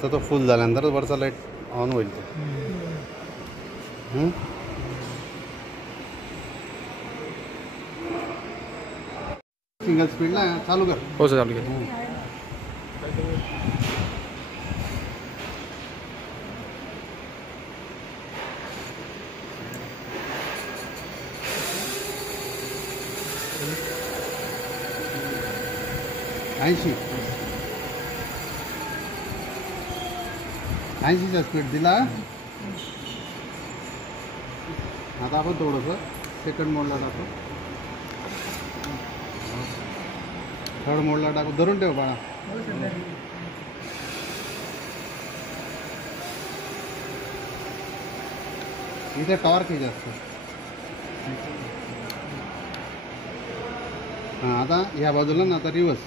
आता तो फुल झाल्यानंतर वरचा लाईट ऑन होईल तो. सिंगल स्पीडला चालू कर. हो सर चालू केलं. 80चा स्पीड दिला. आता आपण थोडंसं सेकंड मोडला टाकू, थर्ड मोडला टाकू. धरून ठेव बाळा. इथे टॉर्क आहे जास्त. हां आता ह्या बाजूला ना आता रिवर्स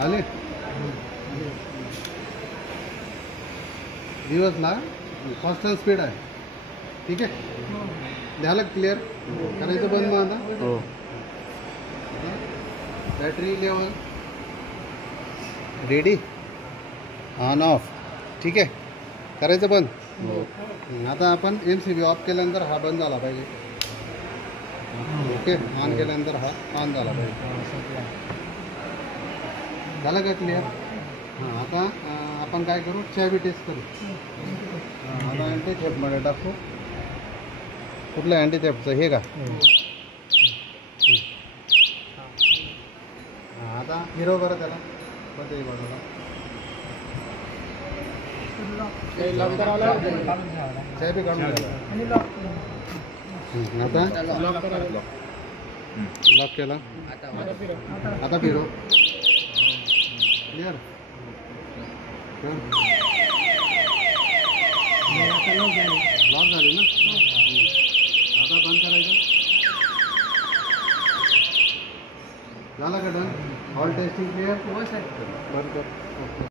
आले. रिवर्सला कॉन्स्टंट स्पीड आहे. ठीक आहे, झालं क्लिअर. करायचं बंद मग आता. हो. Battery level ready, on off. ठीक आहे, करायचं बंद. आता आपण MCB ऑफ केल्यानंतर हा बंद झाला पाहिजे. ओके, ऑन केल्यानंतर हा ऑन झाला पाहिजे. झालं का क्लिअर? हां आता आपण काय करू, चाबी टेस्ट करू. आता अँटी थेफ्टमध्ये टाकू. कुठलं अँटी थेफ्टचं हे का? आता हिरो करा त्याला. कोणत्याही बाजूला चाबी काढून घ्या. आता लॉक केला. आता फिरो. क्लिअर. लॉक झाली ना. आता बंद करायचं. झालं का डन? All testing clear. बंद कर.